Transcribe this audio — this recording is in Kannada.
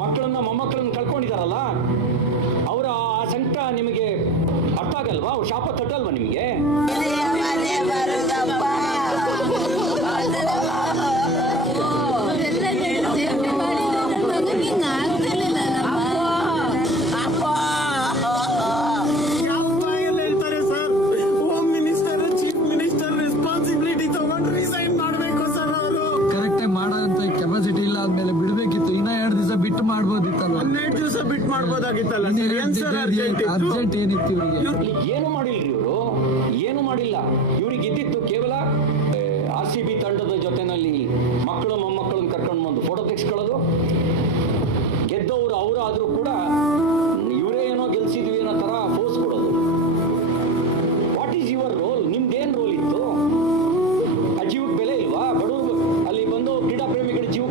ಮಕ್ಕಳನ್ನ ಮೊಮ್ಮಕ್ಕಳನ್ನ ಕಳ್ಕೊಂಡಿದಾರಲ್ಲ, ಅವರ ಆ ಸಂಕಟ ನಿಮಗೆ ಅರ್ಥ ಆಗಲ್ವಾ? ಅವ್ರ ಶಾಪ ತಟ್ಟಲ್ವಾ ನಿಮಗೆ? ಕೆಪಾಸಿಟಿ ಇಲ್ಲ ಆದ್ಮೇಲೆ ಬಿಡ್ಬೇಕಿತ್ತು. ಇನ್ನ 2 ದಿವಸ ಬಿಟ್ಟು ಮಾಡ್ಬೋದಿತ್ತಲ್ಲ. 12 ದಿವಸ ಬಿಟ್ಟು ಮಾಡ್ಬೋದಾಗಿತ್ತಲ್ಲ. ಅರ್ಜೆಂಟ್ ಏನಿತ್ತು ಇವರಿಗೆ? ಏನು ಮಾಡಿಲ್ರಿ ಇವರು, ಏನು ಮಾಡಿಲ್ಲ. ಇವ್ರಿಗೆ ಇದ್ದಿತ್ತು ಕೇವಲ RCB ತಂಡದ ಜೊತೆನಲ್ಲಿ ಮಕ್ಕಳು ಮೊಮ್ಮಕ್ಕಳನ್ನ ಕರ್ಕೊಂಡು ಬಂದು ಫೋಟೋ ತೆಗೆಸ್ಕೊಳ್ಳೋದು. ಗೆದ್ದವರು ಅವರಾದ್ರೂ ಕೂಡ